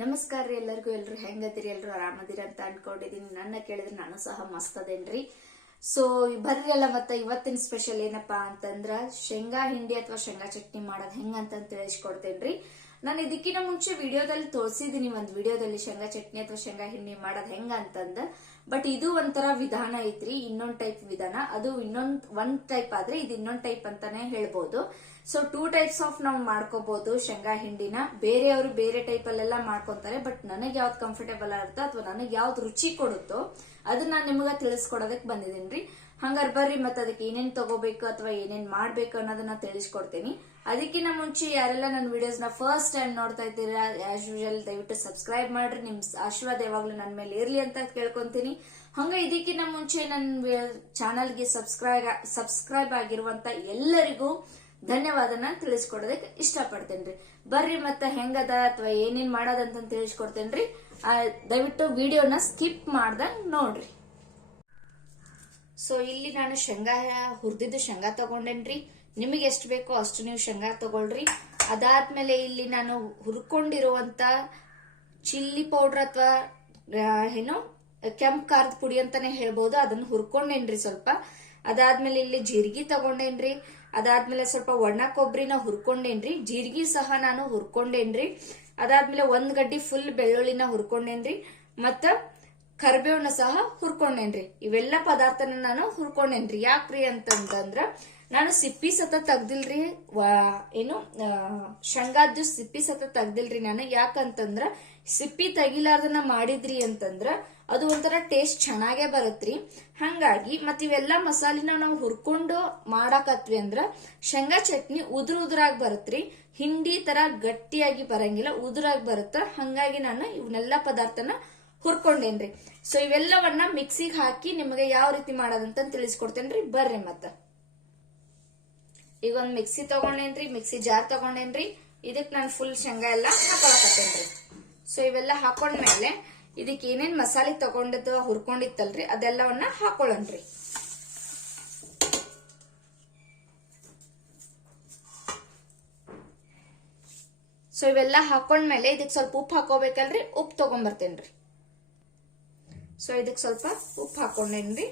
ನಮಸ್ಕಾರ ರೀ ಎಲ್ಲರಿಗೂ. ಎಲ್ರು ಹೆಂಗದಿರಿ? ಎಲ್ರು ಆರಾಮದಿರಿ ಅಂತ ಅನ್ಕೊಂಡಿದೀನಿ. ನನ್ನ ಕೇಳಿದ್ರೆ ನಾನು ಸಹ ಮಸ್ತ್ ಅದೇನ್ರಿ. ಸೊ ಬರ್ರಿ ಎಲ್ಲ ಮತ್ತೆ ಇವತ್ತಿನ ಸ್ಪೆಷಲ್ ಏನಪ್ಪಾ ಅಂತಂದ್ರ ಶೇಂಗಾ ಹಿಂಡಿ ಅಥವಾ ಶೇಂಗಾ ಚಟ್ನಿ ಮಾಡೋದ್ ಹೆಂಗಂತ ತಿಳಿಸ್ಕೊಡ್ತೇನ್ರಿ. ನಾನು ಇದಕ್ಕಿಂತ ಮುಂಚೆ ವಿಡಿಯೋದಲ್ಲಿ ತೋರಿಸಿದೀನಿ, ಒಂದ್ ವಿಡಿಯೋದಲ್ಲಿ ಶೇಂಗಾ ಚಟ್ನಿ ಅಥವಾ ಶೇಂಗಾ ಹಿಂಡಿ ಮಾಡೋದ್ ಹೆಂಗ ಅಂತಂದ. ಬಟ್ ಇದು ಒಂಥರ ವಿಧಾನ ಐತ್ರಿ, ಇನ್ನೊಂದ್ ಟೈಪ್ ವಿಧಾನ. ಅದು ಒಂದ್ ಟೈಪ್ ಆದ್ರೆ ಇದು ಇನ್ನೊಂದ್ ಟೈಪ್ ಅಂತಾನೆ ಹೇಳ್ಬೋದು. ಸೊ 2 ಟೈಪ್ಸ್ ಆಫ್ ನಾವು ಮಾಡ್ಕೋಬಹುದು ಶೇಂಗಾ ಹಿಂಡಿನ. ಬೇರೆಯವರು ಬೇರೆ ಟೈಪ್ ಅಲ್ಲೆಲ್ಲ ಮಾಡ್ಕೊಂತಾರೆ. ಬಟ್ ನನಗೆ ಯಾವ್ದು ಕಂಫರ್ಟೇಬಲ್ ಆಗುತ್ತೋ ಅಥವಾ ನನಗೆ ಯಾವ್ದು ರುಚಿ ಕೊಡುತ್ತೋ ಅದನ್ನ ನಾನು ನಿಮ್ಗ ತಿಳಿಸ್ಕೊಡೋದಕ್ ಬಂದಿದ್ದೀನಿ. ಹಂಗಾರ್ ಬರ್ರಿ ಮತ್ತೆ ಅದಕ್ಕೆ ಏನೇನ್ ತಗೋಬೇಕು ಅಥವಾ ಏನೇನ್ ಮಾಡ್ಬೇಕು ಅನ್ನೋದನ್ನ ತಿಳಿಸ್ಕೊಡ್ತೀನಿ. ಅದಕ್ಕಿಂತ ಮುಂಚೆ ಯಾರೆಲ್ಲ ನನ್ನ ವಿಡಿಯೋಸ್ ನ ಫಸ್ಟ್ ಟೈಮ್ ನೋಡ್ತಾ ಇದ್ದೀರಾ, ಆಸ್ ಯೂಶುವಲ್ ದಯವಿಟ್ಟು ಸಬ್ಸ್ಕ್ರೈಬ್ ಮಾಡ್ರಿ. ನಿಮ್ ಆಶೀರ್ವಾದ ಯಾವಾಗ್ಲೂ ನನ್ನ ಮೇಲೆ ಇರ್ಲಿ ಅಂತ ಕೇಳ್ಕೊಂತೀನಿ. ಹಂಗ ಇದಕ್ಕಿಂತ ಮುಂಚೆ ನನ್ನ ಚಾನಲ್ಗೆ ಸಬ್ಸ್ಕ್ರೈಬ್ ಆಗಿರುವಂತ ಎಲ್ಲರಿಗೂ ಧನ್ಯವಾದನ ತಿಳಿಸ್ಕೊಡೋದಕ್ಕೆ ಇಷ್ಟಪಡ್ತೇನ್ರಿ. ಬರ್ರಿ ಮತ್ತೆ ಹೆಂಗದ ಅಥವಾ ಏನೇನ್ ಮಾಡೋದಂತ ತಿಳಿಸ್ಕೊಡ್ತೇನ್ರಿ. ದಯವಿಟ್ಟು ವಿಡಿಯೋನ ಸ್ಕಿಪ್ ಮಾಡ್ದಂಗ್ ನೋಡ್ರಿ. ಸೊ ಇಲ್ಲಿ ನಾನು ಶೇಂಗಾ ಹುರಿದಿದ್ದು ಶೇಂಗಾ ತಗೊಂಡೇನ್ರಿ. ನಿಮಗೆ ಎಷ್ಟು ಬೇಕೋ ಅಷ್ಟು ನೀವು ಶೇಂಗಾ ತಗೊಳ್ರಿ. ಅದಾದ್ಮೇಲೆ ಇಲ್ಲಿ ನಾನು ಹುರ್ಕೊಂಡಿರುವಂತ ಚಿಲ್ಲಿ ಪೌಡರ್ ಅಥವಾ ಏನು ಕೆಂಪ್ ಖಾರದ ಪುಡಿ ಅಂತಾನೆ ಹೇಳ್ಬಹುದು, ಅದನ್ನ ಹುರ್ಕೊಂಡೇನ್ರಿ ಸ್ವಲ್ಪ. ಅದಾದ್ಮೇಲೆ ಇಲ್ಲಿ ಜೀರಿಗೆ ತಗೊಂಡೇನ್ರಿ. ಅದಾದ್ಮೇಲೆ ಸ್ವಲ್ಪ ಒಣ ಕೊಬ್ಬರಿನ ಹುರ್ಕೊಂಡೇನ್ರಿ. ಜೀರಿಗೆ ಸಹ ನಾನು ಹುರ್ಕೊಂಡೇನ್ರಿ. ಅದಾದ್ಮೇಲೆ 1 ಗಡ್ಡಿ ಫುಲ್ ಬೆಳ್ಳುಳ್ಳಿನ ಹುರ್ಕೊಂಡೇನ್ರಿ. ಮತ್ತ ಕರಿಬೇವನ್ನ ಸಹ ಹುರ್ಕೊಂಡೇನ್ರಿ. ಇವೆಲ್ಲ ಪದಾರ್ಥನ ನಾನು ಹುರ್ಕೊಂಡೇನ್ರಿ. ಯಾಕ್ರಿ ಅಂತಂದ್ರ ನಾನು ಸಿಪ್ಪಿ ಸತ ತೆಗ್ದಿಲ್ರಿ, ಏನು ಶೇಂಗಾದ್ದು ಸಿಪ್ಪಿ ಸತ ತೆಗ್ದಿಲ್ರಿ ನಾನು. ಯಾಕಂತಂದ್ರ ಸಿಪ್ಪಿ ತೆಗಿಲಾರ್ದನ್ನ ಮಾಡಿದ್ರಿ ಅಂತಂದ್ರ ಅದು ಒಂಥರ ಟೇಸ್ಟ್ ಚೆನ್ನಾಗೇ ಬರತ್ರಿ. ಹಂಗಾಗಿ ಮತ್ ಇವೆಲ್ಲಾ ಮಸಾಲಿನ ನಾವು ಹುರ್ಕೊಂಡು ಮಾಡಾಕತ್ವಿ ಅಂದ್ರ ಶೇಂಗಾ ಚಟ್ನಿ ಉದುರಾಗಿ ಬರತ್ರಿ. ಹಿಂಡಿ ತರ ಗಟ್ಟಿಯಾಗಿ ಬರಂಗಿಲ್ಲ, ಉದುರಾಗಿ ಬರುತ್ತ. ಹಂಗಾಗಿ ನಾನು ಇವನ್ನೆಲ್ಲಾ ಪದಾರ್ಥನ ಹುರ್ಕೊಂಡೇನ್ರಿ. ಸೊ ಇವೆಲ್ಲವನ್ನ ಮಿಕ್ಸಿಗೆ ಹಾಕಿ ನಿಮಗೆ ಯಾವ ರೀತಿ ಮಾಡೋದಂತ ತಿಳಿಸ್ಕೊಡ್ತೇನ್ರಿ. ಬರ್ರಿ ಮತ್ತ. ಈಗ ಒಂದ್ ಮಿಕ್ಸಿ ತಗೊಂಡೇನ್ರಿ, ಮಿಕ್ಸಿ ಜಾರ್ ತಗೊಂಡೇನ್ರಿ. ಇದಕ್ ನಾನು ಫುಲ್ ಶೇಂಗಾ ಎಲ್ಲ ಹಾಕೊಳಕತ್ತೇನ್ರಿ. ಸೊ ಇವೆಲ್ಲ ಹಾಕೊಂಡ್ಮೇಲೆ ಇದಕ್ಕೆ ಏನೇನ್ ಮಸಾಲೆ ತಗೊಂಡಿದ್ದು ಹುರ್ಕೊಂಡಿತ್ತಲ್ರಿ ಅದೆಲ್ಲವನ್ನ ಹಾಕೊಳ್ಳೋಣ್ರಿ. ಸೊ ಇವೆಲ್ಲ ಹಾಕೊಂಡ್ಮೇಲೆ ಇದಕ್ ಸ್ವಲ್ಪ ಉಪ್ಪು ಹಾಕೋಬೇಕಲ್ರಿ, ಉಪ್ಪು ತಗೊಂಡ್ಬರ್ತೇನ್ರಿ. ಸೊ ಇದಕ್ ಸ್ವಲ್ಪ ಉಪ್ಪು ಹಾಕೊಂಡೇನ್ರಿ.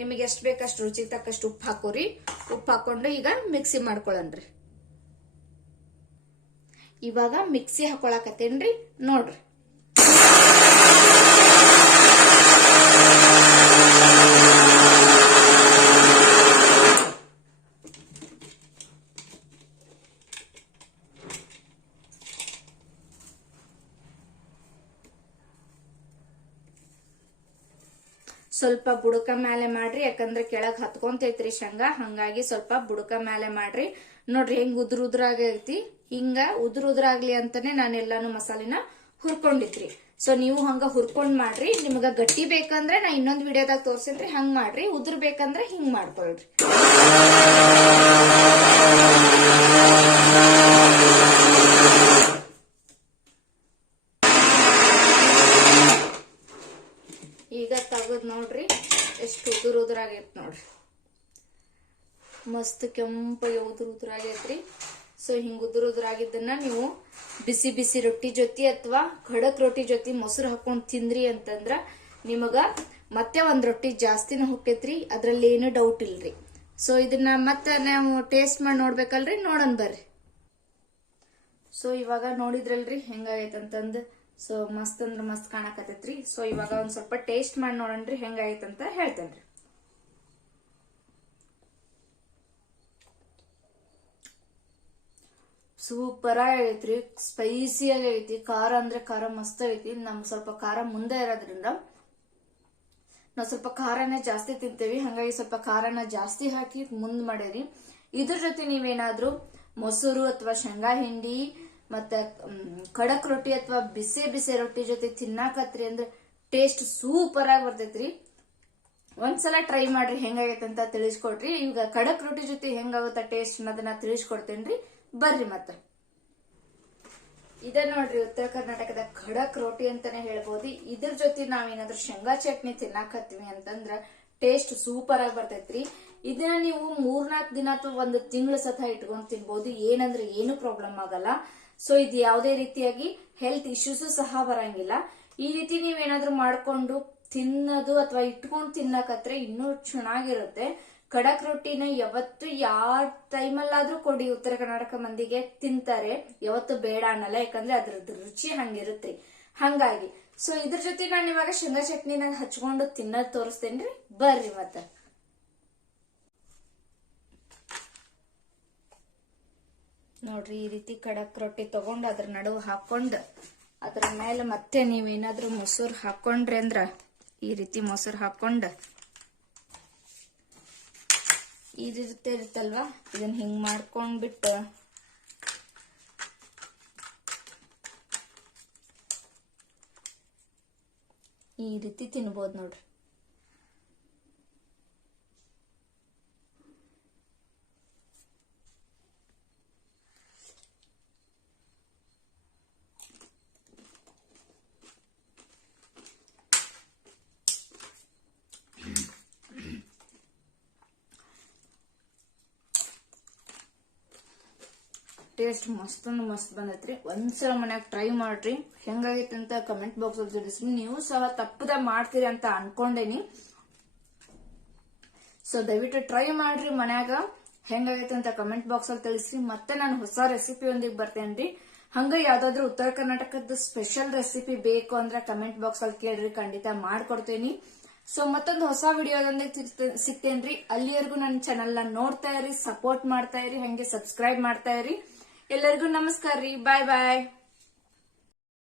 ನಿಮಗೆ ಎಷ್ಟು ಬೇಕಷ್ಟು ರುಚಿಗೆ ತಕ್ಕಷ್ಟು ಉಪ್ಪು ಹಾಕೋರಿ. ಉಪ್ಪು ಹಾಕೊಂಡು ಈಗ ಮಿಕ್ಸಿ ಮಾಡ್ಕೊಳ್ಳನ್ರಿ. ಇವಾಗ ಮಿಕ್ಸಿ ಹಾಕೊಳಕತ್ತೇನ್ರಿ, ನೋಡ್ರಿ. ಸ್ವಲ್ಪ ಬುಡಕ ಮೇಲೆ ಮಾಡ್ರಿ, ಯಾಕಂದ್ರೆ ಕೆಳಗ್ ಹತ್ಕೊಂತೈತ್ರಿ ಶೇಂಗಾ. ಹಂಗಾಗಿ ಸ್ವಲ್ಪ ಬುಡಕ ಮೇಲೆ ಮಾಡ್ರಿ. ನೋಡ್ರಿ ಹೆಂಗ್ ಉದ್ರಾಗೈತಿ. ಹಿಂಗ ಉದ್ರಾಗ್ಲಿ ಅಂತಾನೆ ನಾನು ಎಲ್ಲಾನು ಮಸಾಲಿನ ಹುರ್ಕೊಂಡಿದ್ರಿ. ಸೊ ನೀವು ಹಂಗ ಹುರ್ಕೊಂಡ್ ಮಾಡ್ರಿ. ನಿಮ್ಗ ಗಟ್ಟಿ ಬೇಕಂದ್ರೆ ನಾ ಇನ್ನೊಂದ್ ವಿಡಿಯೋದಾಗ ತೋರ್ಸೇನ್ರಿ, ಹಂಗ್ ಮಾಡ್ರಿ. ಉದ್ರ ಬೇಕಂದ್ರೆ ಹಿಂಗ್ ಮಾಡ್ಕೊಳ್ರಿ. ಈಗ ತಗದ್ ನೋಡ್ರಿ ಎಷ್ಟು ಉದುರಾಗೈತ್ ನೋಡ್ರಿ. ಮಸ್ತ್ ಕೆಂಪಗೆ ಉದುರಾಗೈತ್ರಿ. ಸೊ ಹಿಂಗ್ ಉದುರಾಗಿದ್ದನ್ನ ನೀವು ಬಿಸಿ ಬಿಸಿ ರೊಟ್ಟಿ ಜೊತೆ ಅಥವಾ ಖಡಕ್ ರೊಟ್ಟಿ ಜೊತೆ ಮೊಸರು ಹಾಕೊಂಡ್ ತಿಂದ್ರಿ ಅಂತಂದ್ರ ನಿಮಗ ಮತ್ತೆ ಒಂದ್ ರೊಟ್ಟಿ ಜಾಸ್ತಿನ ಹೋಗ್ತೈತ್ರಿ. ಅದ್ರಲ್ಲಿ ಏನು ಡೌಟ್ ಇಲ್ರಿ. ಸೊ ಇದನ್ನ ಮತ್ತೆ ನಾವು ಟೇಸ್ಟ್ ಮಾಡಿ ನೋಡ್ಬೇಕಲ್ರಿ, ನೋಡೋಣ ಬರ್ರಿ. ಸೊ ಇವಾಗ ನೋಡಿದ್ರಲ್ರಿ ಹೆಂಗಾಗೈತಂತಂದ್. ಸೊ ಮಸ್ತ್ ಅಂದ್ರ ಮಸ್ತ್ ಕಾಣಕತ್ತೈತ್ರಿ. ಸೊ ಇವಾಗ ಒಂದ್ ಸ್ವಲ್ಪ ಟೇಸ್ಟ್ ಮಾಡಿ ನೋಡೋಣ್ರಿ ಹೆಂಗಾಗೈತಂತ ಹೇಳ್ತೇನ್ರಿ. ಸೂಪರ್ ಆಗೈತ್ರಿ, ಸ್ಪೈಸಿ ಆಗೈತಿ. ಖಾರ ಅಂದ್ರೆ ಖಾರ ಮಸ್ತ್ ಆಗೈತಿ. ನಮ್ ಸ್ವಲ್ಪ ಖಾರ ಮುಂದೆ ಇರೋದ್ರಿಂದ ನಾವ್ ಸ್ವಲ್ಪ ಖಾರನ ಜಾಸ್ತಿ ತಿಂತೇವಿ. ಹಂಗಾಗಿ ಸ್ವಲ್ಪ ಖಾರನ ಜಾಸ್ತಿ ಹಾಕಿ ಮುಂದ್ ಮಾಡೇರಿ. ಇದ್ರ ಜೊತೆ ನೀವೇನಾದ್ರೂ ಮೊಸರು ಅಥವಾ ಶೇಂಗಾ ಹಿಂಡಿ ಮತ್ತ ಖಡಕ್ ರೊಟ್ಟಿ ಅಥವಾ ಬಿಸಿ ಬಿಸಿ ರೊಟ್ಟಿ ಜೊತೆ ತಿನ್ನಾಕತ್ರಿ ಅಂದ್ರೆ ಟೇಸ್ಟ್ ಸೂಪರ್ ಆಗಿ ಬರ್ತೈತ್ರಿ. ಒಂದ್ಸಲ ಟ್ರೈ ಮಾಡ್ರಿ, ಹೆಂಗಾಗೈತೆ ಅಂತ ತಿಳಿಸ್ಕೊಡ್ರಿ. ಈಗ ಖಡಕ್ ರೊಟ್ಟಿ ಜೊತೆ ಹೆಂಗಾಗುತ್ತ ಟೇಸ್ಟ್ ಅನ್ನೋದನ್ನ ತಿಳಿಸ್ಕೊಡ್ತೇನ್ರಿ. ಬರ್ರಿ ಮತ್ತ. ಇದ ನೋಡ್ರಿ ಉತ್ತರ ಕರ್ನಾಟಕದ ಖಡಕ್ ರೊಟ್ಟಿ ಅಂತಾನೆ ಹೇಳ್ಬೋದು. ಇದ್ರ ಜೊತೆ ನಾವೇನಾದ್ರೂ ಶೇಂಗಾ ಚಟ್ನಿ ತಿನ್ನಾಕತ್ತೀವಿ ಅಂತಂದ್ರ ಟೇಸ್ಟ್ ಸೂಪರ್ ಆಗಿ ಬರ್ತೈತ್ರಿ. ಇದನ್ನ ನೀವು 3-4 ದಿನ ಅಥವಾ 1 ತಿಂಗಳು ಸಹ ಇಟ್ಕೊಂಡು ತಿನ್ಬಹುದು. ಏನಂದ್ರೆ ಏನು ಪ್ರಾಬ್ಲಮ್ ಆಗಲ್ಲ. ಸೊ ಇದು ಯಾವುದೇ ರೀತಿಯಾಗಿ ಹೆಲ್ತ್ ಇಶ್ಯೂಸ್ ಸಹ ಬರಂಗಿಲ್ಲ. ಈ ರೀತಿ ನೀವೇನಾದ್ರೂ ಮಾಡ್ಕೊಂಡು ತಿನ್ನೋದು ಅಥವಾ ಇಟ್ಕೊಂಡು ತಿನ್ನಕತ್ರೆ ಇನ್ನೂ ಚೆನ್ನಾಗಿರುತ್ತೆ. ಖಡಕ್ ರೊಟ್ಟಿನ ಯಾವತ್ತು ಯಾವ ಟೈಮಲ್ಲಾದ್ರೂ ಕೊಡಿ, ಉತ್ತರ ಕರ್ನಾಟಕ ಮಂದಿಗೆ ತಿಂತಾರೆ, ಯಾವತ್ತು ಬೇಡ ಅನ್ನಲ್ಲ. ಯಾಕಂದ್ರೆ ಅದ್ರದ್ದು ರುಚಿ ಹಂಗಿರುತ್ತೆ. ಹಂಗಾಗಿ ಸೊ ಇದ್ರ ಜೊತೆ ನಾನು ಇವಾಗ ಶೇಂಗಾ ಚಟ್ನಿನ ಹಚ್ಕೊಂಡು ತಿನ್ನೋದ್ ತೋರಿಸ್ತೇನ್ರಿ, ಬರ್ರಿ. ಮತ್ತೆ ನೋಡ್ರಿ, ಈ ರೀತಿ ಖಡಕ್ ರೊಟ್ಟಿ ತಗೊಂಡು ಅದ್ರ ನಡುವೆ ಹಾಕೊಂಡು ಅದ್ರ ಮೇಲೆ ಮತ್ತೆ ನೀವೇನಾದ್ರೂ ಮೊಸರು ಹಾಕೊಂಡ್ರಿ ಅಂದ್ರ ಈ ರೀತಿ ಮೊಸರು ಹಾಕೊಂಡ ಈ ರೀತಿ ಇರುತ್ತಲ್ವಾ, ಇದನ್ನ ಹಿಂಗ್ ಮಾಡ್ಕೊಂಡ್ಬಿಟ್ಟು ಈ ರೀತಿ ತಿನ್ಬೋದು ನೋಡ್ರಿ. ಟೇಸ್ಟ್ ಮಸ್ತ್ ಬಂದೈತ್ರಿ. ಒಂದ್ಸಲ ಮನ್ಯಾಗ ಟ್ರೈ ಮಾಡ್ರಿ, ಹೆಂಗಾಗೈತಿ ಅಂತ ಕಮೆಂಟ್ ಬಾಕ್ಸ್ ಅಲ್ಲಿ ತಿಳಿಸ್ರಿ. ನೀವು ಸಹ ತಪ್ಪದ ಮಾಡ್ತೀರಿ ಅಂತ ಅನ್ಕೊಂಡೇನಿ. ಸೊ ದಯವಿಟ್ಟು ಟ್ರೈ ಮಾಡ್ರಿ, ಮನ್ಯಾಗ ಹೆಂಗಾಗೈತಿ ಅಂತ ಕಮೆಂಟ್ ಬಾಕ್ಸ್ ಅಲ್ಲಿ ತಿಳಿಸ್ರಿ. ಮತ್ತೆ ನಾನು ಹೊಸ ರೆಸಿಪಿ ಒಂದಿಗೆ ಬರ್ತೇನ್ರಿ. ಹಂಗ ಯಾವ್ದಾದ್ರು ಉತ್ತರ ಕರ್ನಾಟಕದ ಸ್ಪೆಷಲ್ ರೆಸಿಪಿ ಬೇಕು ಅಂದ್ರೆ ಕಮೆಂಟ್ ಬಾಕ್ಸ್ ಅಲ್ಲಿ ಕೇಳ್ರಿ, ಖಂಡಿತ ಮಾಡ್ಕೊಡ್ತೇನಿ. ಸೊ ಮತ್ತೊಂದು ಹೊಸ ವಿಡಿಯೋದೊಂದಿಗೆ ಸಿಗ್ತೇನ್ರಿ. ಅಲ್ಲಿವರೆಗೂ ನನ್ನ ಚಾನೆಲ್ ನ ನೋಡ್ತಾ ಇರಿ, ಸಪೋರ್ಟ್ ಮಾಡ್ತಾ ಇರಿ, ಹಂಗೆ ಸಬ್ಸ್ಕ್ರೈಬ್ ಮಾಡ್ತಾ ಇರಿ. ಎಲ್ಲರಿಗೂ ನಮಸ್ಕಾರ ರೀ, ಬಾಯ್ ಬಾಯ್.